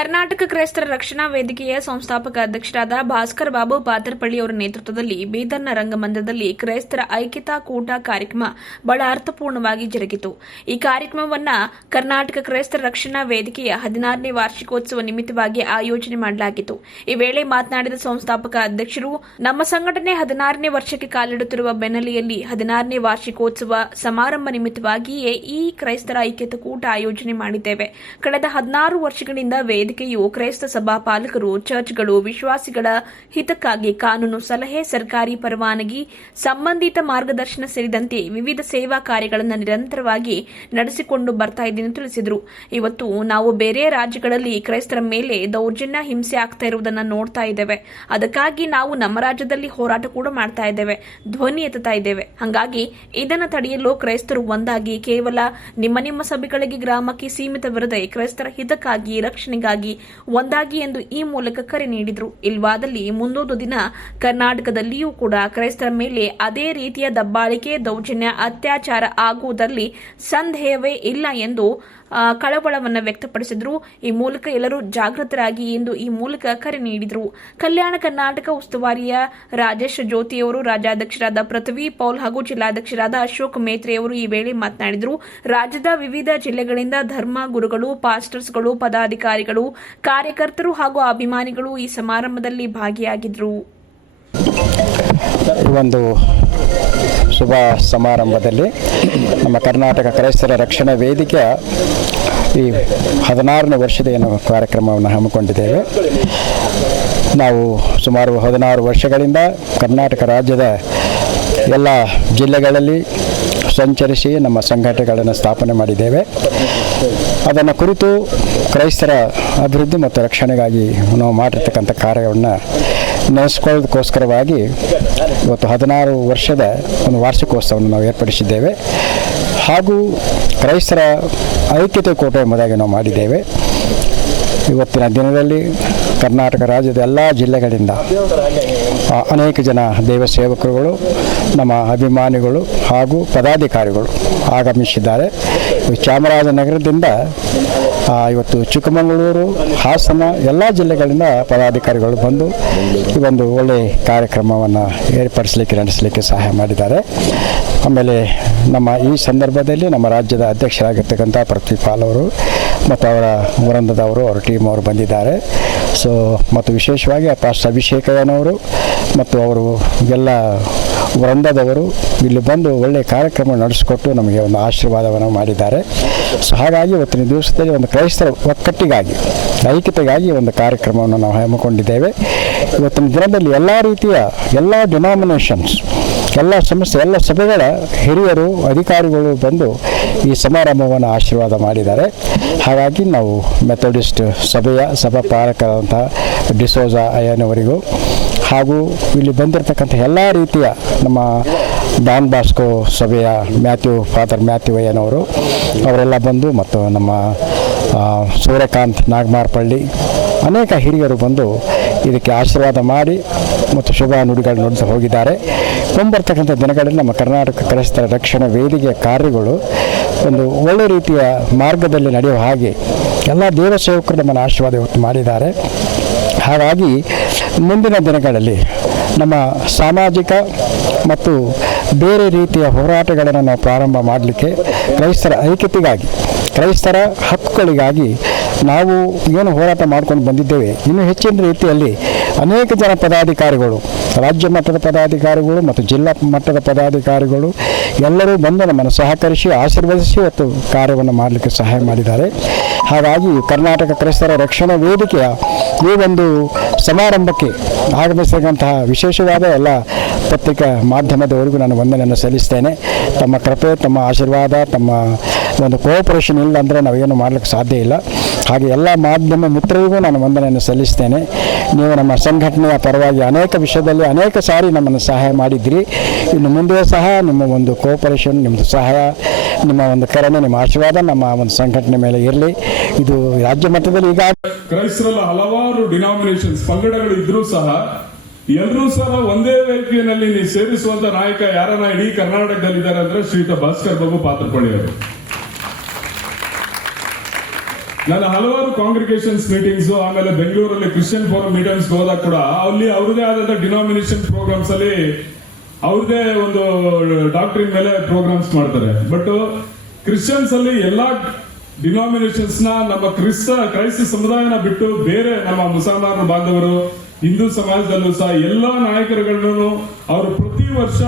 ಕರ್ನಾಟಕ ಕ್ರೈಸ್ತರ ರಕ್ಷಣಾ ವೇದಿಕೆಯ ಸಂಸ್ಥಾಪಕ ಅಧ್ಯಕ್ಷರಾದ ಭಾಸ್ಕರ್ ಬಾಬು ಪಾತರಪಳ್ಳಿ ಅವರ ನೇತೃತ್ವದಲ್ಲಿ ಬೀದರ್ನ ರಂಗಮಂದಿರದಲ್ಲಿ ಕ್ರೈಸ್ತರ ಐಕ್ಯತಾ ಕೂಟ ಕಾರ್ಯಕ್ರಮ ಬಹಳ ಅರ್ಥಪೂರ್ಣವಾಗಿ ಜರುಗಿತು. ಈ ಕಾರ್ಯಕ್ರಮವನ್ನು ಕರ್ನಾಟಕ ಕ್ರೈಸ್ತರ ರಕ್ಷಣಾ ವೇದಿಕೆಯ 16ನೇ ವಾರ್ಷಿಕೋತ್ಸವ ನಿಮಿತ್ತವಾಗಿ ಆಯೋಜನೆ ಮಾಡಲಾಗಿತ್ತು. ಈ ವೇಳೆ ಮಾತನಾಡಿದ ಸಂಸ್ಥಾಪಕ ಅಧ್ಯಕ್ಷರು, ನಮ್ಮ ಸಂಘಟನೆ 16ನೇ ವರ್ಷಕ್ಕೆ ಕಾಲಿಡುತ್ತಿರುವ ಬೆನ್ನಲೆಯಲ್ಲಿ 16ನೇ ವಾರ್ಷಿಕೋತ್ಸವ ಸಮಾರಂಭ ನಿಮಿತ್ತವಾಗಿಯೇ ಈ ಕ್ರೈಸ್ತರ ಐಕ್ಯತಾ ಕೂಟ ಆಯೋಜನೆ ಮಾಡಿದ್ದೇವೆ. ಕಳೆದ 16 ವರ್ಷಗಳಿಂದ ವೇದಿಕೆಯು ಕ್ರೈಸ್ತ ಸಭಾಪಾಲಕರು, ಚರ್ಚ್ಗಳು, ವಿಶ್ವಾಸಿಗಳ ಹಿತಕ್ಕಾಗಿ ಕಾನೂನು ಸಲಹೆ, ಸರ್ಕಾರಿ ಪರವಾನಗಿ, ಸಂಬಂಧಿತ ಮಾರ್ಗದರ್ಶನ ಸೇರಿದಂತೆ ವಿವಿಧ ಸೇವಾ ಕಾರ್ಯಗಳನ್ನು ನಿರಂತರವಾಗಿ ನಡೆಸಿಕೊಂಡು ಬರ್ತಾ ಇದೆ ಎಂದು ತಿಳಿಸಿದರು. ಇವತ್ತು ನಾವು ಬೇರೆ ರಾಜ್ಯಗಳಲ್ಲಿ ಕ್ರೈಸ್ತರ ಮೇಲೆ ದೌರ್ಜನ್ಯ, ಹಿಂಸೆ ಆಗ್ತಾ ಇರುವುದನ್ನು ನೋಡ್ತಾ ಇದ್ದೇವೆ. ಅದಕ್ಕಾಗಿ ನಾವು ನಮ್ಮ ರಾಜ್ಯದಲ್ಲಿ ಹೋರಾಟ ಕೂಡ ಮಾಡ್ತಾ ಇದ್ದೇವೆ, ಧ್ವನಿ ಎತ್ತುತ್ತಾ ಇದ್ದೇವೆ. ಹಾಗಾಗಿ ಇದನ್ನು ತಡೆಯಲು ಕ್ರೈಸ್ತರು ಒಂದಾಗಿ ಕೇವಲ ನಿಮ್ಮ ಸಭೆಗಳಿಗೆ, ಗ್ರಾಮಕ್ಕೆ ಸೀಮಿತವಿರದೆ ಕ್ರೈಸ್ತರ ಹಿತಕ್ಕಾಗಿ, ರಕ್ಷಣೆಗಾಗಿ ಒಂದಾಗಿ ಎಂದು ಈ ಮೂಲಕ ಕರೆ ನೀಡಿದರು. ಇಲ್ವಾದಲ್ಲಿ ಮುಂದೊಂದು ದಿನ ಕರ್ನಾಟಕದಲ್ಲಿಯೂ ಕೂಡ ಕ್ರೈಸ್ತರ ಮೇಲೆ ಅದೇ ರೀತಿಯ ದಬ್ಬಾಳಿಕೆ, ದೌರ್ಜನ್ಯ, ಅತ್ಯಾಚಾರ ಆಗುವುದರಲ್ಲಿ ಸಂದೇಹವೇ ಇಲ್ಲ ಎಂದು ಕಳವಳವನ್ನು ವ್ಯಕ್ತಪಡಿಸಿದರು. ಈ ಮೂಲಕ ಎಲ್ಲರೂ ಜಾಗೃತರಾಗಿ ಎಂದು ಈ ಮೂಲಕ ಕರೆ ನೀಡಿದರು. ಕಲ್ಯಾಣ ಕರ್ನಾಟಕ ಉಸ್ತುವಾರಿಯ ರಾಜೇಶ್ ಜ್ಯೋತಿಯವರು, ರಾಜ್ಯಾಧ್ಯಕ್ಷರಾದ ಪೃಥ್ವಿ ಪೌಲ್ ಹಾಗೂ ಜಿಲ್ಲಾಧ್ಯಕ್ಷರಾದ ಅಶೋಕ್ ಮೇತ್ರೆಯವರು ಈ ವೇಳೆ ಮಾತನಾಡಿದರು. ರಾಜ್ಯದ ವಿವಿಧ ಜಿಲ್ಲೆಗಳಿಂದ ಧರ್ಮ ಗುರುಗಳು, ಪಾಸ್ಟರ್ಸ್ಗಳು, ಪದಾಧಿಕಾರಿಗಳು, ಕಾರ್ಯಕರ್ತರು ಹಾಗೂ ಅಭಿಮಾನಿಗಳು ಈ ಸಮಾರಂಭದಲ್ಲಿ ಭಾಗಿಯಾಗಿದ್ದರು. ಒಂದು ಶುಭ ಸಮಾರಂಭದಲ್ಲಿ ನಮ್ಮ ಕರ್ನಾಟಕ ಕ್ರೈಸ್ತರ ರಕ್ಷಣಾ ವೇದಿಕೆ ಈ 16ನೇ ವರ್ಷದ ಏನು ಕಾರ್ಯಕ್ರಮವನ್ನು ಹಮ್ಮಿಕೊಂಡಿದ್ದೇವೆ. ನಾವು ಸುಮಾರು 16 ವರ್ಷಗಳಿಂದ ಕರ್ನಾಟಕ ರಾಜ್ಯದ ಎಲ್ಲ ಜಿಲ್ಲೆಗಳಲ್ಲಿ ಸಂಚರಿಸಿ ನಮ್ಮ ಸಂಘಟನೆಗಳನ್ನು ಸ್ಥಾಪನೆ ಮಾಡಿದ್ದೇವೆ. ಅದನ್ನು ಕುರಿತು ಕ್ರೈಸ್ತರ ಅಭಿವೃದ್ಧಿ ಮತ್ತು ರಕ್ಷಣೆಗಾಗಿ ನಾವು ಮಾಡಿರ್ತಕ್ಕಂಥ ಕಾರ್ಯವನ್ನು ನೆನೆಸ್ಕೊಳ್ಳೋದಕ್ಕೋಸ್ಕರವಾಗಿ ಇವತ್ತು 16 ವರ್ಷದ ಒಂದು ವಾರ್ಷಿಕೋತ್ಸವವನ್ನು ನಾವು ಏರ್ಪಡಿಸಿದ್ದೇವೆ. ಹಾಗೂ ಕ್ರೈಸ್ತರ ಐಕ್ಯತೆ ಕೋಟ ಎಂಬುದಾಗಿ ನಾವು ಮಾಡಿದ್ದೇವೆ. ಇವತ್ತಿನ ದಿನದಲ್ಲಿ ಕರ್ನಾಟಕ ರಾಜ್ಯದ ಎಲ್ಲ ಜಿಲ್ಲೆಗಳಿಂದ ಅನೇಕ ಜನ ದೇವ ಸೇವಕರುಗಳು, ನಮ್ಮ ಅಭಿಮಾನಿಗಳು ಹಾಗೂ ಪದಾಧಿಕಾರಿಗಳು ಆಗಮಿಸಿದ್ದಾರೆ. ಚಾಮರಾಜನಗರದಿಂದ ಇವತ್ತು ಚಿಕ್ಕಮಗಳೂರು, ಹಾಸನ ಎಲ್ಲ ಜಿಲ್ಲೆಗಳಿಂದ ಪದಾಧಿಕಾರಿಗಳು ಬಂದು ಈ ಒಂದು ಒಳ್ಳೆಯ ಕಾರ್ಯಕ್ರಮವನ್ನು ನಡೆಸಲಿಕ್ಕೆ ಸಹಾಯ ಮಾಡಿದ್ದಾರೆ. ಆಮೇಲೆ ನಮ್ಮ ಈ ಸಂದರ್ಭದಲ್ಲಿ ನಮ್ಮ ರಾಜ್ಯದ ಅಧ್ಯಕ್ಷರಾಗಿರ್ತಕ್ಕಂಥ ಪೃಥ್ವಿ ಪಾಲ್ ಅವರು ಮತ್ತು ಅವರ ವೃಂದದವರು, ಅವರ ಟೀಮ್ ಅವರು ಬಂದಿದ್ದಾರೆ. ಮತ್ತು ವಿಶೇಷವಾಗಿ ಪಾಸ್ಟರ್ ಅಭಿಷೇಕಯ್ಯನವರು ಮತ್ತು ಅವರು ಎಲ್ಲ ವೃಂದದವರು ಇಲ್ಲಿ ಬಂದು ಒಳ್ಳೆಯ ಕಾರ್ಯಕ್ರಮ ನಡೆಸಿಕೊಟ್ಟು ನಮಗೆ ಒಂದು ಆಶೀರ್ವಾದವನ್ನು ಮಾಡಿದ್ದಾರೆ. ಹಾಗಾಗಿ ಇವತ್ತಿನ ದಿವಸದಲ್ಲಿ ಒಂದು ಕ್ರೈಸ್ತರ ಒಕ್ಕಟ್ಟಿಗಾಗಿ, ಐಕ್ಯತೆಗಾಗಿ ಒಂದು ಕಾರ್ಯಕ್ರಮವನ್ನು ನಾವು ಹಮ್ಮಿಕೊಂಡಿದ್ದೇವೆ. ಇವತ್ತಿನ ದಿನದಲ್ಲಿ ಎಲ್ಲ ರೀತಿಯ ಎಲ್ಲ ಡಿನಾಮಿನೇಷನ್ಸ್, ಎಲ್ಲ ಸಂಸ್ಥೆ, ಎಲ್ಲ ಸಭೆಗಳ ಹಿರಿಯರು, ಅಧಿಕಾರಿಗಳು ಬಂದು ಈ ಸಮಾರಂಭವನ್ನು ಆಶೀರ್ವಾದ ಮಾಡಿದ್ದಾರೆ. ಹಾಗಾಗಿ ನಾವು ಮೆಥೋಡಿಸ್ಟ್ ಸಭೆಯ ಸಭಾಪಾಲಕರಾದಂಥ ಡಿಸೋಜ ಅಯ್ಯನವರಿಗೂ ಹಾಗೂ ಇಲ್ಲಿ ಬಂದಿರತಕ್ಕಂಥ ಎಲ್ಲ ರೀತಿಯ ನಮ್ಮ ಡಾನ್ ಬಾಸ್ಕೋ ಸಭೆಯ ಫಾದರ್ ಮ್ಯಾಥ್ಯೂ ಅಯ್ಯನವರು ಅವರೆಲ್ಲ ಬಂದು, ಮತ್ತು ನಮ್ಮ ಸೂರ್ಯಕಾಂತ್ ನಾಗಮಾರ್ಪಳ್ಳಿ, ಅನೇಕ ಹಿರಿಯರು ಬಂದು ಇದಕ್ಕೆ ಆಶೀರ್ವಾದ ಮಾಡಿ ಮತ್ತು ಶುಭ ನುಡಿಗಳು ನುಡಿದು ಹೋಗಿದ್ದಾರೆ. ಮುಂಬರ್ತಕ್ಕಂಥ ದಿನಗಳಲ್ಲಿ ನಮ್ಮ ಕರ್ನಾಟಕ ಕ್ರೈಸ್ತರ ರಕ್ಷಣಾ ವೇದಿಕೆಯ ಕಾರ್ಯಗಳು ಒಂದು ಒಳ್ಳೆ ರೀತಿಯ ಮಾರ್ಗದಲ್ಲಿ ನಡೆಯುವ ಹಾಗೆ ಎಲ್ಲ ದೇವ ಸೇವಕರು ನಮ್ಮನ್ನು ಆಶೀರ್ವಾದ ಇವತ್ತು ಮಾಡಿದ್ದಾರೆ. ಹಾಗಾಗಿ ಮುಂದಿನ ದಿನಗಳಲ್ಲಿ ನಮ್ಮ ಸಾಮಾಜಿಕ ಮತ್ತು ಬೇರೆ ರೀತಿಯ ಹೋರಾಟಗಳನ್ನು ನಾವು ಪ್ರಾರಂಭ ಮಾಡಲಿಕ್ಕೆ, ಕ್ರೈಸ್ತರ ಐಕ್ಯತೆಗಾಗಿ, ಕ್ರೈಸ್ತರ ಹಕ್ಕುಗಳಿಗಾಗಿ ನಾವು ಏನು ಹೋರಾಟ ಮಾಡ್ಕೊಂಡು ಬಂದಿದ್ದೇವೆ, ಇನ್ನೂ ಹೆಚ್ಚಿನ ರೀತಿಯಲ್ಲಿ ಅನೇಕ ಜನ ಪದಾಧಿಕಾರಿಗಳು, ರಾಜ್ಯ ಮಟ್ಟದ ಪದಾಧಿಕಾರಿಗಳು ಮತ್ತು ಜಿಲ್ಲಾ ಮಟ್ಟದ ಪದಾಧಿಕಾರಿಗಳು ಎಲ್ಲರೂ ಬಂದು ನಮ್ಮನ್ನು ಸಹಕರಿಸಿ, ಆಶೀರ್ವದಿಸಿ ಇವತ್ತು ಕಾರ್ಯವನ್ನು ಮಾಡಲಿಕ್ಕೆ ಸಹಾಯ ಮಾಡಿದ್ದಾರೆ. ಹಾಗಾಗಿ ಕರ್ನಾಟಕ ಕ್ರೈಸ್ತರ ರಕ್ಷಣಾ ವೇದಿಕೆಯ ಈ ಒಂದು ಸಮಾರಂಭಕ್ಕೆ ಆಗಮಿಸಿದಂತಹ ವಿಶೇಷವಾದ ಎಲ್ಲ ಪತ್ರಿಕಾ ಮಾಧ್ಯಮದವರೆಗೂ ನಾನು ವಂದನೆಯನ್ನು ಸಲ್ಲಿಸ್ತೇನೆ. ತಮ್ಮ ಕೃಪೆ, ತಮ್ಮ ಆಶೀರ್ವಾದ, ತಮ್ಮ ಒಂದು ಕೋಆಪರೇಷನ್ ಇಲ್ಲ ಅಂದರೆ ನಾವೇನು ಮಾಡಲಿಕ್ಕೆ ಸಾಧ್ಯ ಇಲ್ಲ. ಹಾಗೆ ಎಲ್ಲ ಮಾಧ್ಯಮ ಮಿತ್ರರಿಗೂ ನಾನು ವಂದನೆಯನ್ನು ಸಲ್ಲಿಸ್ತೇನೆ. ನೀವು ನಮ್ಮ ಸಂಘಟನೆಯ ಪರವಾಗಿ ಅನೇಕ ವಿಷಯದಲ್ಲಿ ಅನೇಕ ಸಾರಿ ನಮ್ಮನ್ನು ಸಹಾಯ ಮಾಡಿದ್ರಿ. ಇನ್ನು ಮುಂದೆ ಸಹ ನಿಮ್ಮ ಒಂದು ಕೋಆಪರೇಷನ್, ನಿಮ್ಮದು ಸಹಾಯ, ನಿಮ್ಮ ಒಂದು ಕರುಣೆ, ನಿಮ್ಮ ಆಶೀರ್ವಾದ ನಮ್ಮ ಒಂದು ಸಂಘಟನೆ ಮೇಲೆ ಇರಲಿ. ಇದು ರಾಜ್ಯ ಮಟ್ಟದಲ್ಲಿ ಈಗ ಕ್ರೈಸ್ತರಲ್ಲಿ ಹಲವಾರು ಡಿನಾಮಿನೇಷನ್ಸ್, ಪಂಗಡಗಳು ಇದ್ರೂ ಸಹ ಎಲ್ಲರೂ ಸಹ ಒಂದೇ ವೇದಿಕೆಯಲ್ಲಿ ಸೇರಿಸುವಂತ ನಾಯಕ ಯಾರನ್ನ ಇಡೀ ಕರ್ನಾಟಕದಲ್ಲಿದ್ದಾರೆ ಅಂದ್ರೆ ಶ್ರೀಯುತ ಭಾಸ್ಕರ್ ಬಾಬು ಪಾತರಪಳ್ಳಿ ಅವರು. ನಾನು ಹಲವಾರು ಕಾಂಗ್ರಿಗೇಷನ್ಸ್ ಮೀಟಿಂಗ್ಸ್ ಆಮೇಲೆ ಬೆಂಗಳೂರಲ್ಲಿ ಕ್ರಿಶ್ಚಿಯನ್ ಫೋರಂ ಮೀಟಿಂಗ್ಸ್ ಹೋದಾಗ ಕೂಡ ಅಲ್ಲಿ ಅವ್ರದೇ ಆದಂತ ಡಿನಾಮಿನೇಷನ್ ಪ್ರೋಗ್ರಾಮ್ಸ್ ಅಲ್ಲಿ ಅವ್ರದೇ ಒಂದು ಡಾಕ್ಟ್ರಿನ್ ಮೇಲೆ ಪ್ರೋಗ್ರಾಮ್ಸ್ ಮಾಡ್ತಾರೆ. ಬಟ್ ಕ್ರಿಶ್ಚಿಯನ್ಸ್ ಅಲ್ಲಿ ಎಲ್ಲಾ ಡಿನಾಮಿನೇಷನ್ಸ್ ನಮ್ಮ ಕ್ರೈಸ್ತ ಸಮುದಾಯನ ಬಿಟ್ಟು ಬೇರೆ ನಮ್ಮ ಮುಸಲ್ಮಾನ ಬಾಂಧವರು ಹಿಂದೂ ಸಮಾಜದಲ್ಲೂ ಸಹ ಎಲ್ಲಾ ನಾಯಕರುಗಳನ್ನು ಅವರು ಪ್ರತಿ ವರ್ಷ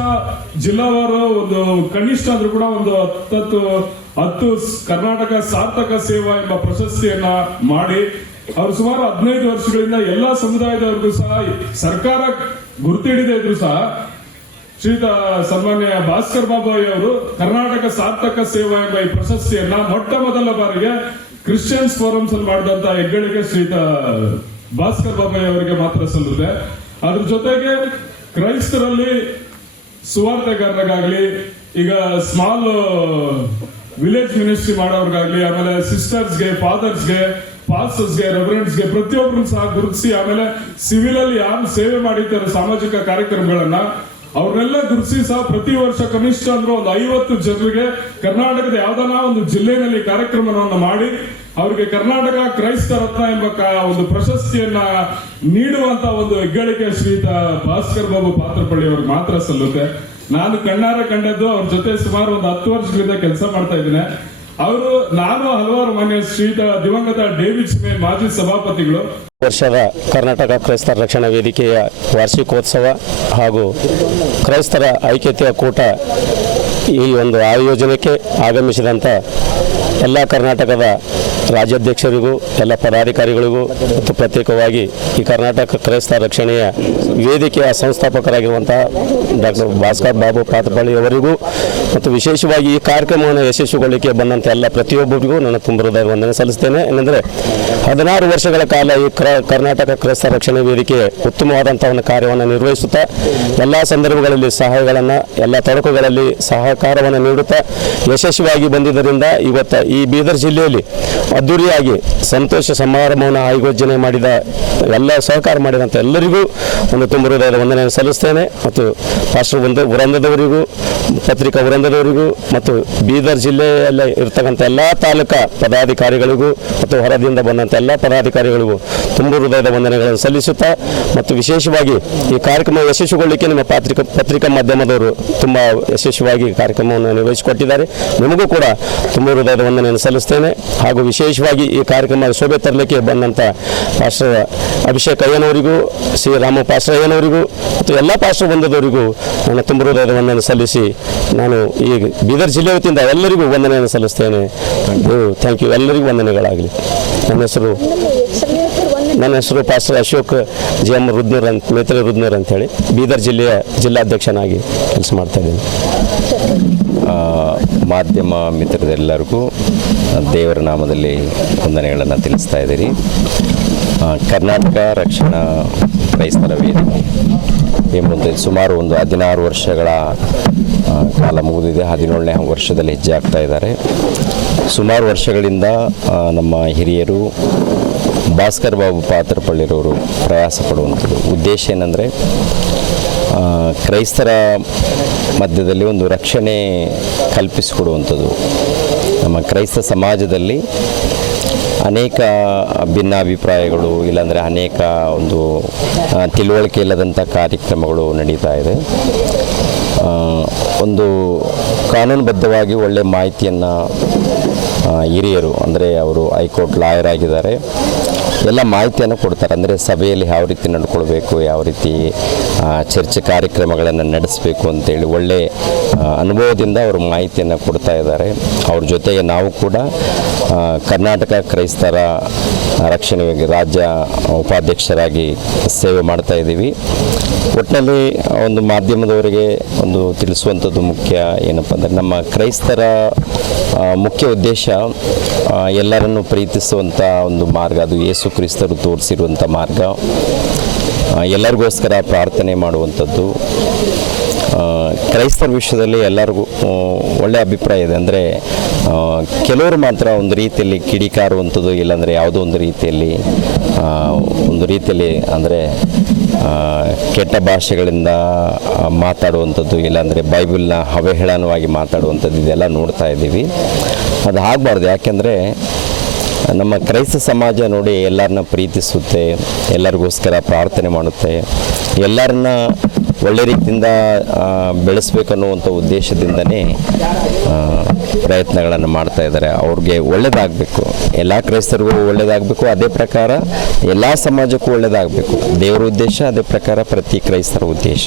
ಜಿಲ್ಲಾವಾರು ಒಂದು ಕನಿಷ್ಠ ಆದ್ರೂ ಕೂಡ ಒಂದು 10 ಕರ್ನಾಟಕ ಸಾರ್ಥಕ ಸೇವಾ ಎಂಬ ಪ್ರಶಸ್ತಿಯನ್ನ ಮಾಡಿ ಅವರು ಸುಮಾರು 15 ವರ್ಷಗಳಿಂದ ಎಲ್ಲಾ ಸಮುದಾಯದವರಿಗೂ ಸಹ ಸರ್ಕಾರ ಗುರುತಿಡದೇ ಇದ್ರು ಸಹ ಶ್ರೀಯುತ ಸನ್ಮಾನ್ಯ ಭಾಸ್ಕರ್ ಬಾಬಾಯಿ ಅವರು ಕರ್ನಾಟಕ ಸಾರ್ಥಕ ಸೇವಾ ಎಂಬ ಈ ಪ್ರಶಸ್ತಿಯನ್ನ ಮೊಟ್ಟ ಮೊದಲ ಬಾರಿಗೆ ಕ್ರಿಶ್ಚಿಯನ್ಸ್ ಫೋರಮ್ಸ್ ಅಲ್ಲಿ ಮಾಡಿದಂತ ಹೆಗ್ಗಳಿಕೆ ಶ್ರೀಯುತ ಭಾಸ್ಕರ್ ಬಾಬಾಯಿ ಅವರಿಗೆ ಮಾತ್ರ ಸಲ್ಲುತ್ತೆ. ಅದ್ರ ಜೊತೆಗೆ ಕ್ರೈಸ್ತರಲ್ಲಿ ಸುವಾರ್ತೆಗಾರರಿಗಾಗ್ಲಿ, ಈಗ ಸ್ಮಾಲ್ ವಿಲೇಜ್ ಮಿನಿಸ್ಟ್ರಿ ಮಾಡೋರ್ಗಾಗ್ಲಿ, ಆಮೇಲೆ ಸಿಸ್ಟರ್ಸ್ಗೆ, ಫಾದರ್ಸ್ಗೆ, ಪಾಸ್ಟರ್ಸ್ಗೆ, ರೆವರೆಂಟ್ಸ್ಗೆ ಪ್ರತಿಯೊಬ್ಬರು ಸಹ ಗುರುತಿಸಿ, ಆಮೇಲೆ ಸಿವಿಲ್ ಅಲ್ಲಿ ಯಾರು ಸೇವೆ ಮಾಡಿದ್ದಾರೆ ಸಾಮಾಜಿಕ ಕಾರ್ಯಕ್ರಮಗಳನ್ನ ಅವ್ರನ್ನೆಲ್ಲ ಗುರುತಿಸಿ ಸಹ ಪ್ರತಿ ವರ್ಷ ಕನಿಷ್ಠ ಅಂದ್ರೆ ಒಂದು 50 ಜನರಿಗೆ ಕರ್ನಾಟಕದ ಯಾವ್ದಾನ ಒಂದು ಜಿಲ್ಲೆಯಲ್ಲಿ ಕಾರ್ಯಕ್ರಮವನ್ನು ಮಾಡಿ ಅವರಿಗೆ ಕರ್ನಾಟಕ ಕ್ರೈಸ್ತ ರತ್ನ ಎಂಬ ಒಂದು ಪ್ರಶಸ್ತಿಯನ್ನ ನೀಡುವಂತ ಒಂದು ಹೆಗ್ಗಳಿಕೆ ಶ್ರೀಯುತ ಭಾಸ್ಕರ್ ಬಾಬು ಪಾತ್ರಪಳ್ಳಿ ಅವ್ರಿಗೆ ಮಾತ್ರ ಸಲ್ಲುತ್ತೆ. ನಾನು ಕಣ್ಣಾರ ಕಂಡದ್ದು ಅವ್ರ ಜೊತೆ ಸುಮಾರು ಒಂದು 10 ವರ್ಷಗಳಿಂದ ಕೆಲಸ ಮಾಡ್ತಾ ಇದ್ದೇನೆ. ನಾನು ಹಲವಾರು ಮಾನ್ಯ ಶ್ರೀಯುತ ದಿವಂಗತ ಡೇವಿಡ್ ಸಿಮೇನ್ ಮಾಜಿ ಸಭಾಪತಿಗಳು ವರ್ಷದ ಕರ್ನಾಟಕ ಕ್ರೈಸ್ತರ ರಕ್ಷಣಾ ವೇದಿಕೆಯ ವಾರ್ಷಿಕೋತ್ಸವ ಹಾಗೂ ಕ್ರೈಸ್ತರ ಐಕ್ಯತೆಯ ಕೂಟ ಈ ಒಂದು ಆಯೋಜನಕ್ಕೆ ಆಗಮಿಸಿದಂಥ ಎಲ್ಲ ಕರ್ನಾಟಕದ ರಾಜ್ಯಾಧ್ಯಕ್ಷರಿಗೂ ಎಲ್ಲ ಪದಾಧಿಕಾರಿಗಳಿಗೂ ಮತ್ತು ಪ್ರತ್ಯೇಕವಾಗಿ ಈ ಕರ್ನಾಟಕ ಕ್ರೈಸ್ತ ರಕ್ಷಣೆಯ ವೇದಿಕೆಯ ಸಂಸ್ಥಾಪಕರಾಗಿರುವಂಥ ಡಾಕ್ಟರ್ ಭಾಸ್ಕರ್ ಬಾಬು ಪಾತ್ರಪಳ್ಳಿ ಅವರಿಗೂ ಮತ್ತು ವಿಶೇಷವಾಗಿ ಈ ಕಾರ್ಯಕ್ರಮವನ್ನು ಯಶಸ್ವಿಗೊಳ್ಳಲಿಕ್ಕೆ ಬಂದಂಥ ಎಲ್ಲ ಪ್ರತಿಯೊಬ್ಬರಿಗೂ ನನ್ನ ತುಂಬ ಹೃದಯ ವಂದನೆ ಸಲ್ಲಿಸ್ತೇನೆ. ಏನೆಂದರೆ 16 ವರ್ಷಗಳ ಕಾಲ ಈ ಕರ್ನಾಟಕ ಕ್ರೈಸ್ತ ರಕ್ಷಣೆ ವೇದಿಕೆ ಉತ್ತಮವಾದಂಥ ಒಂದು ಕಾರ್ಯವನ್ನು ನಿರ್ವಹಿಸುತ್ತಾ ಎಲ್ಲ ಸಂದರ್ಭಗಳಲ್ಲಿ ಸಹಾಯಗಳನ್ನು ಎಲ್ಲ ತೊಡಕುಗಳಲ್ಲಿ ಸಹಕಾರವನ್ನು ನೀಡುತ್ತಾ ಯಶಸ್ವಿಯಾಗಿ ಬಂದಿದ್ದರಿಂದ ಇವತ್ತು ಈ ಬೀದರ್ ಜಿಲ್ಲೆಯಲ್ಲಿ ಅದ್ದೂರಿಯಾಗಿ ಸಂತೋಷ ಸಮಾರಂಭವನ್ನು ಆಯೋಜನೆ ಮಾಡಿದ ಎಲ್ಲ ಸಹಕಾರ ಮಾಡಿದಂಥ ಎಲ್ಲರಿಗೂ ಒಂದು ತುಂಬ ಹೃದಯದ ವಂದನೆಯನ್ನು ಸಲ್ಲಿಸ್ತೇನೆ. ಮತ್ತು ರಾಷ್ಟ್ರ ವೃಂದದವರಿಗೂ, ಪತ್ರಿಕಾ ವೃಂದದವರಿಗೂ ಮತ್ತು ಬೀದರ್ ಜಿಲ್ಲೆಯಲ್ಲಿ ಇರ್ತಕ್ಕಂಥ ಎಲ್ಲ ತಾಲೂಕಾ ಪದಾಧಿಕಾರಿಗಳಿಗೂ ಮತ್ತು ಹೊರದಿಂದ ಬಂದಂಥ ಎಲ್ಲ ಪದಾಧಿಕಾರಿಗಳಿಗೂ ತುಂಬ ಹೃದಯದ ವಂದನೆಗಳನ್ನು ಸಲ್ಲಿಸುತ್ತಾ ಮತ್ತು ವಿಶೇಷವಾಗಿ ಈ ಕಾರ್ಯಕ್ರಮ ಯಶಸ್ವಿಗೊಳ್ಳಲಿಕ್ಕೆ ನಿಮ್ಮ ಪತ್ರಿಕಾ ಮಾಧ್ಯಮದವರು ತುಂಬ ಯಶಸ್ವಿಯಾಗಿ ಕಾರ್ಯಕ್ರಮವನ್ನು ನಿರ್ವಹಿಸಿಕೊಟ್ಟಿದ್ದಾರೆ. ನಿಮಗೂ ಕೂಡ ತುಂಬ ಹೃದಯದ ವಂದನೆಯನ್ನು ಸಲ್ಲಿಸ್ತೇನೆ. ಹಾಗೂ ವಿಶೇಷವಾಗಿ ಈ ಕಾರ್ಯಕ್ರಮ ಶೋಭೆ ತರಲಿಕ್ಕೆ ಬಂದಂಥ ಪಾಸ್ಟರ್ ಅಭಿಷೇಕ್ ಅಯ್ಯನವರಿಗೂ, ಶ್ರೀ ರಾಮ ಪಾಸ್ಟರ್ ಅಯ್ಯನವರಿಗೂ ಮತ್ತು ಎಲ್ಲ ಪಾಸ್ಟರ್ ಬಂದದವರಿಗೂ ನನ್ನ ತುಂಬ ಹೃದಯದ ವಂದನೆ ಸಲ್ಲಿಸಿ ನಾನು ಈ ಬೀದರ್ ಜಿಲ್ಲೆ ವತಿಯಿಂದ ಎಲ್ಲರಿಗೂ ವಂದನೆಯನ್ನು ಸಲ್ಲಿಸ್ತೇನೆ. Thank you. ಎಲ್ಲರಿಗೂ ವಂದನೆಗಳಾಗಲಿ. ನನ್ನ ಹೆಸರು ಪಾಸ್ಟರ್ ಅಶೋಕ್ GM ರುದ್ನೂರ್ ಅಂತ, ಮೇತ್ರಿ ರುದ್ನೂರ್ ಅಂತೇಳಿ ಬೀದರ್ ಜಿಲ್ಲೆಯ ಜಿಲ್ಲಾಧ್ಯಕ್ಷನಾಗಿ ಕೆಲಸ ಮಾಡ್ತಾ ಇದ್ದೀನಿ. ಮಾಧ್ಯಮ ಮಿತ್ರರೆಲ್ಲರಿಗೂ ದೇವರ ನಾಮದಲ್ಲಿ ವಂದನೆಗಳನ್ನು ತಿಳಿಸ್ತಾ ಇದ್ದೀರಿ. ಕರ್ನಾಟಕ ರಕ್ಷಣಾ ಕ್ರೈಸ್ತರ ವೇದಿಕೆ ಎಂಬುದು ಸುಮಾರು ಒಂದು 16 ವರ್ಷಗಳ ಕಾಲ ಮುಗಿದಿದೆ. 17ನೇ ವರ್ಷದಲ್ಲಿ ಹೆಜ್ಜೆ ಆಗ್ತಾ ಇದ್ದಾರೆ. ಸುಮಾರು ವರ್ಷಗಳಿಂದ ನಮ್ಮ ಹಿರಿಯರು ಭಾಸ್ಕರ್ ಬಾಬು ಪಾತ್ರಪಳ್ಳಿರವರು ಪ್ರಯಾಸ ಪಡುವಂಥದ್ದು ಉದ್ದೇಶ ಏನಂದರೆ ಕ್ರೈಸ್ತರ ಮಧ್ಯದಲ್ಲಿ ಒಂದು ರಕ್ಷಣೆ ಕಲ್ಪಿಸಿಕೊಡುವಂಥದ್ದು. ನಮ್ಮ ಕ್ರೈಸ್ತ ಸಮಾಜದಲ್ಲಿ ಅನೇಕ ಭಿನ್ನಾಭಿಪ್ರಾಯಗಳು, ಇಲ್ಲಾಂದರೆ ಅನೇಕ ಒಂದು ತಿಳುವಳಿಕೆ ಇಲ್ಲದಂಥ ಕಾರ್ಯಕ್ರಮಗಳು ನಡೀತಾ ಇದೆ. ಒಂದು ಕಾನೂನುಬದ್ಧವಾಗಿ ಒಳ್ಳೆಯ ಮಾಹಿತಿಯನ್ನು ಹಿರಿಯರು, ಅಂದರೆ ಅವರು ಹೈಕೋರ್ಟ್ ಲಾಯರ್ ಆಗಿದ್ದಾರೆ, ಎಲ್ಲ ಮಾಹಿತಿಯನ್ನು ಕೊಡ್ತಾರೆ. ಅಂದರೆ ಸಭೆಯಲ್ಲಿ ಯಾವ ರೀತಿ ನಡ್ಕೊಳ್ಬೇಕು, ಯಾವ ರೀತಿ ಚರ್ಚೆ ಕಾರ್ಯಕ್ರಮಗಳನ್ನು ನಡೆಸಬೇಕು ಅಂತೇಳಿ ಒಳ್ಳೆ ಅನುಭವದಿಂದ ಅವರು ಮಾಹಿತಿಯನ್ನು ಕೊಡ್ತಾ ಇದ್ದಾರೆ. ಅವ್ರ ಜೊತೆಗೆ ನಾವು ಕೂಡ ಕರ್ನಾಟಕ ಕ್ರೈಸ್ತರ ರಕ್ಷಣೆ ರಾಜ್ಯ ಉಪಾಧ್ಯಕ್ಷರಾಗಿ ಸೇವೆ ಮಾಡ್ತಾ ಇದ್ದೀವಿ. ಒಟ್ಟಿನಲ್ಲಿ ಒಂದು ಮಾಧ್ಯಮದವರಿಗೆ ಒಂದು ತಿಳಿಸುವಂಥದ್ದು ಮುಖ್ಯ ಏನಪ್ಪ ಅಂದರೆ, ನಮ್ಮ ಕ್ರೈಸ್ತರ ಮುಖ್ಯ ಉದ್ದೇಶ ಎಲ್ಲರನ್ನು ಪ್ರೀತಿಸುವಂಥ ಒಂದು ಮಾರ್ಗ, ಅದು ಯೇಸು ಕ್ರಿಸ್ತರು ತೋರಿಸಿರುವಂಥ ಮಾರ್ಗ, ಎಲ್ಲರಿಗೋಸ್ಕರ ಪ್ರಾರ್ಥನೆ ಮಾಡುವಂಥದ್ದು. ಕ್ರೈಸ್ತರ ವಿಷಯದಲ್ಲಿ ಎಲ್ಲರಿಗೂ ಒಳ್ಳೆಯ ಅಭಿಪ್ರಾಯ ಇದೆ. ಅಂದರೆ ಕೆಲವರು ಮಾತ್ರ ಒಂದು ರೀತಿಯಲ್ಲಿ ಕಿಡಿಕಾರುವಂಥದ್ದು, ಇಲ್ಲಾಂದರೆ ಯಾವುದೋ ಒಂದು ರೀತಿಯಲ್ಲಿ ಅಂದರೆ ಕೆಟ್ಟ ಭಾಷೆಗಳಿಂದ ಮಾತಾಡುವಂಥದ್ದು, ಇಲ್ಲಾಂದರೆ ಬೈಬಲ್ನ ಅವಹೇಳನವಾಗಿ ಮಾತಾಡುವಂಥದ್ದು, ಇದೆಲ್ಲ ನೋಡ್ತಾ ಇದ್ದೀವಿ. ಅದು ಆಗಬಾರ್ದು. ಯಾಕೆಂದರೆ ನಮ್ಮ ಕ್ರೈಸ್ತ ಸಮಾಜ ನೋಡಿ ಎಲ್ಲರನ್ನ ಪ್ರೀತಿಸುತ್ತೆ, ಎಲ್ಲರಿಗೋಸ್ಕರ ಪ್ರಾರ್ಥನೆ ಮಾಡುತ್ತೆ, ಎಲ್ಲರನ್ನ ಒಳ್ಳೆ ರೀತಿಯಿಂದ ಬೆಳೆಸಬೇಕನ್ನುವಂಥ ಉದ್ದೇಶದಿಂದನೇ ಪ್ರಯತ್ನಗಳನ್ನು ಮಾಡ್ತಾ ಇದ್ದಾರೆ. ಅವ್ರಿಗೆ ಒಳ್ಳೆಯದಾಗಬೇಕು, ಎಲ್ಲ ಕ್ರೈಸ್ತರಿಗೂ ಒಳ್ಳೆಯದಾಗಬೇಕು, ಅದೇ ಪ್ರಕಾರ ಎಲ್ಲ ಸಮಾಜಕ್ಕೂ ಒಳ್ಳೆಯದಾಗಬೇಕು. ದೇವರ ಉದ್ದೇಶ ಅದೇ ಪ್ರಕಾರ ಪ್ರತಿ ಕ್ರೈಸ್ತರ ಉದ್ದೇಶ,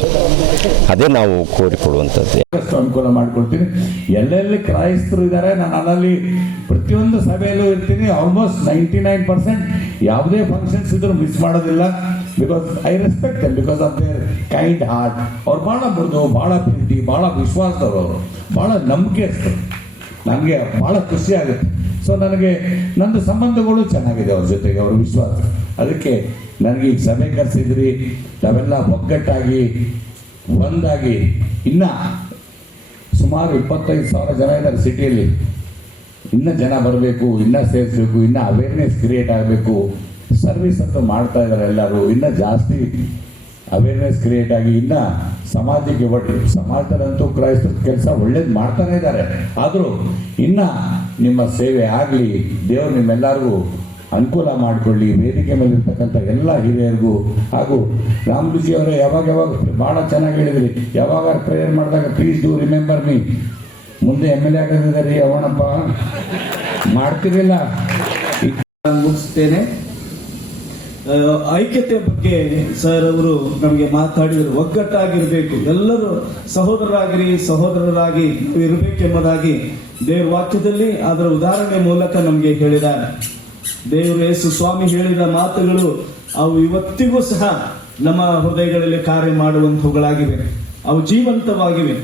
ಅದೇ ನಾವು ಕೋರಿಕೊಡುವಂಥದ್ದು. ಅನುಕೂಲ ಮಾಡಿಕೊಡ್ತೀನಿ. ಎಲ್ಲೆಲ್ಲಿ ಕ್ರೈಸ್ತರು ಇದ್ದಾರೆ ನಾನು ಅಲ್ಲಲ್ಲಿ ಪ್ರತಿಯೊಂದು ಸಭೆಯಲ್ಲೂ ಇರ್ತೀನಿ. ಆಲ್ಮೋಸ್ಟ್ 99% ಯಾವುದೇ ಫಂಕ್ಷನ್ಸ್ ಇದ್ರೂ ಮಿಸ್ ಮಾಡೋದಿಲ್ಲ. Because I respect them because of their kind heart. ಅವ್ರು ಭಾಳ ಮೃದು, ಭಾಳ ಪ್ರೀತಿ, ಭಾಳ ವಿಶ್ವಾಸದವರು, ಅವರು ಭಾಳ ನಂಬಿಕೆಸ್ತರು. ನನಗೆ ಭಾಳ ಖುಷಿ ಆಗುತ್ತೆ. ಸೊ ನನಗೆ ನಂದು ಸಂಬಂಧಗಳು ಚೆನ್ನಾಗಿದೆ ಅವ್ರ ಜೊತೆಗೆ, ಅವ್ರ ವಿಶ್ವಾಸ. ಅದಕ್ಕೆ ನನಗೆ ಈಗ ಸಭೆ ಕರೆಸಿದ್ರಿ, ನಾವೆಲ್ಲ ಒಗ್ಗಟ್ಟಾಗಿ ಒಂದಾಗಿ ಇನ್ನು ಸುಮಾರು 25,000 ಜನ ಇದ್ದಾರೆ ಸಿಟಿಯಲ್ಲಿ. ಇನ್ನೂ ಜನ ಬರಬೇಕು, ಇನ್ನೂ ಸೇರಿಸಬೇಕು, ಇನ್ನೂ ಅವೇರ್ನೆಸ್ ಕ್ರಿಯೇಟ್ ಆಗಬೇಕು. ಸರ್ವಿಸ್ ಅಂತ ಮಾಡ್ತಾ ಇದ್ದಾರೆ ಎಲ್ಲರೂ. ಇನ್ನೂ ಜಾಸ್ತಿ ಅವೇರ್ನೆಸ್ ಕ್ರಿಯೇಟ್ ಆಗಿ ಇನ್ನೂ ಸಮಾಜಕ್ಕೆ ಒಟ್ಟು ಸಮಾಜದಲ್ಲಂತೂ ಕ್ರೈಸ್ತ ಕೆಲಸ ಒಳ್ಳೇದು ಮಾಡ್ತಾನೆ ಇದ್ದಾರೆ. ಆದರೂ ಇನ್ನೂ ನಿಮ್ಮ ಸೇವೆ ಆಗಲಿ, ದೇವರು ನಿಮ್ಮೆಲ್ಲರಿಗೂ ಅನುಕೂಲ ಮಾಡಿಕೊಳ್ಳಿ. ವೇದಿಕೆ ಮೇಲೆ ಇರ್ತಕ್ಕಂಥ ಎಲ್ಲ ಹಿರಿಯರಿಗೂ ಹಾಗೂ ರಾಮಲುಜಿ ಅವರೇ ಯಾವಾಗ ಭಾಳ ಚೆನ್ನಾಗಿ ಹೇಳಿದ್ರಿ. ಯಾವಾಗ ಪ್ರೇಯರ್ ಮಾಡಿದಾಗ ಪ್ಲೀಸ್ ಡೂ ರಿಮೆಂಬರ್ ಮೀ. ಮುಂದೆ MLA ಆಗೋದಿದ್ದಾರೆ ಅವನಪ್ಪ ಮಾಡ್ತಿರಲಿಲ್ಲ. ಮುಗಿಸ್ತೇನೆ. ಐಕ್ಯತೆ ಬಗ್ಗೆ ಸರ್ ಅವರು ನಮಗೆ ಮಾತಾಡಿದರು. ಒಗ್ಗಟ್ಟಾಗಿರ್ಬೇಕು, ಎಲ್ಲರೂ ಸಹೋದರರಾಗಿ ಇರಬೇಕೆಂಬುದಾಗಿ ದೇವರ ವಾಕ್ಯದಲ್ಲಿ ಅದರ ಉದಾಹರಣೆ ಮೂಲಕ ನಮಗೆ ಹೇಳಿದ್ದಾರೆ. ದೇವರು ಯೇಸು ಸ್ವಾಮಿ ಹೇಳಿದ ಮಾತುಗಳು ಅವು ಇವತ್ತಿಗೂ ಸಹ ನಮ್ಮ ಹೃದಯಗಳಲ್ಲಿ ಕಾರ್ಯ ಮಾಡುವಂಥವುಗಳಾಗಿವೆ. ಅವು ಜೀವಂತವಾಗಿವೆ,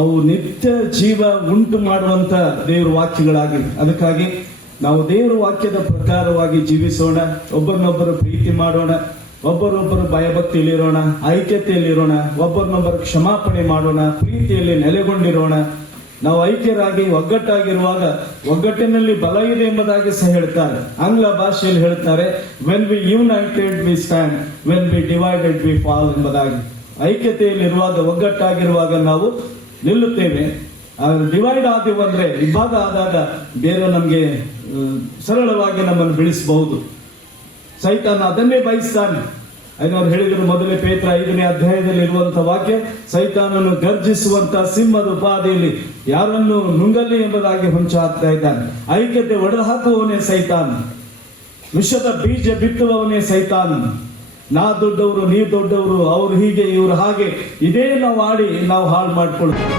ಅವು ನಿತ್ಯ ಜೀವ ಉಂಟು ಮಾಡುವಂತ ದೇವರ ವಾಕ್ಯಗಳಾಗಿವೆ. ಅದಕ್ಕಾಗಿ ನಾವು ದೇವರ ವಾಕ್ಯದ ಪ್ರಕಾರವಾಗಿ ಜೀವಿಸೋಣ, ಒಬ್ಬರನ್ನೊಬ್ಬರು ಪ್ರೀತಿ ಮಾಡೋಣ, ಒಬ್ಬರೊಬ್ಬರು ಭಯಭಕ್ತಿಯಲ್ಲಿರೋಣ, ಐಕ್ಯತೆಯಲ್ಲಿರೋಣ, ಒಬ್ಬರನ್ನೊಬ್ಬರು ಕ್ಷಮಾಪಣೆ ಮಾಡೋಣ, ಪ್ರೀತಿಯಲ್ಲಿ ನೆಲೆಗೊಂಡಿರೋಣ. ನಾವು ಐಕ್ಯರಾಗಿ ಒಗ್ಗಟ್ಟಾಗಿರುವಾಗ ಒಗ್ಗಟ್ಟಿನಲ್ಲಿ ಬಲ ಇದೆ ಎಂಬುದಾಗಿ ಸಹ ಹೇಳ್ತಾರೆ. ಆಂಗ್ಲ ಭಾಷೆಯಲ್ಲಿ ಹೇಳ್ತಾರೆ, when we united we stand, when we divided we fall ಎಂಬುದಾಗಿ. ಐಕ್ಯತೆಯಲ್ಲಿರುವಾಗ, ಒಗ್ಗಟ್ಟಾಗಿರುವಾಗ ನಾವು ನಿಲ್ಲುತ್ತೇವೆ. ಡಿವೈಡ್ ಆದೀವು ಅಂದ್ರೆ, ವಿಭಾಗ ಆದಾಗ ಬೇರೆ ನಮಗೆ ಸರಳವಾಗಿ ನಮ್ಮನ್ನು ಬೀಳಿಸಬಹುದು. ಸೈತಾನ ಅದನ್ನೇ ಬಯಸ್ತಾನೆ. ಅದನ್ನು ಹೇಳಿದರು ಮೊದಲೇ ಪೇತ್ರ 5ನೇ ಅಧ್ಯಾಯದಲ್ಲಿ ಇರುವಂತಹ ವಾಕ್ಯ, ಸೈತಾನನ್ನು ಗರ್ಜಿಸುವಂತ ಸಿಂಹದ ಉಪಾದಿಯಲ್ಲಿ ಯಾರನ್ನು ನುಂಗಲಿ ಎಂಬುದಾಗಿ ಹೊಂಚ ಹಾಕ್ತಾ ಇದ್ದಾನೆ. ಐಕ್ಯತೆ ಒಡೆದು ಹಾಕುವವನೇ ಸೈತಾನ, ವಿಷದ ಬೀಜ ಬಿತ್ತುವವನೇ ಸೈತಾನ. ನಾ ದೊಡ್ಡವರು, ನೀ ದೊಡ್ಡವರು, ಅವ್ರು ಹೀಗೆ, ಇವ್ರು ಹಾಗೆ, ಇದೇ ನಾವು ಆಡಿ ನಾವು ಹಾಳು ಮಾಡ್ಕೊಳ್ತೀವಿ.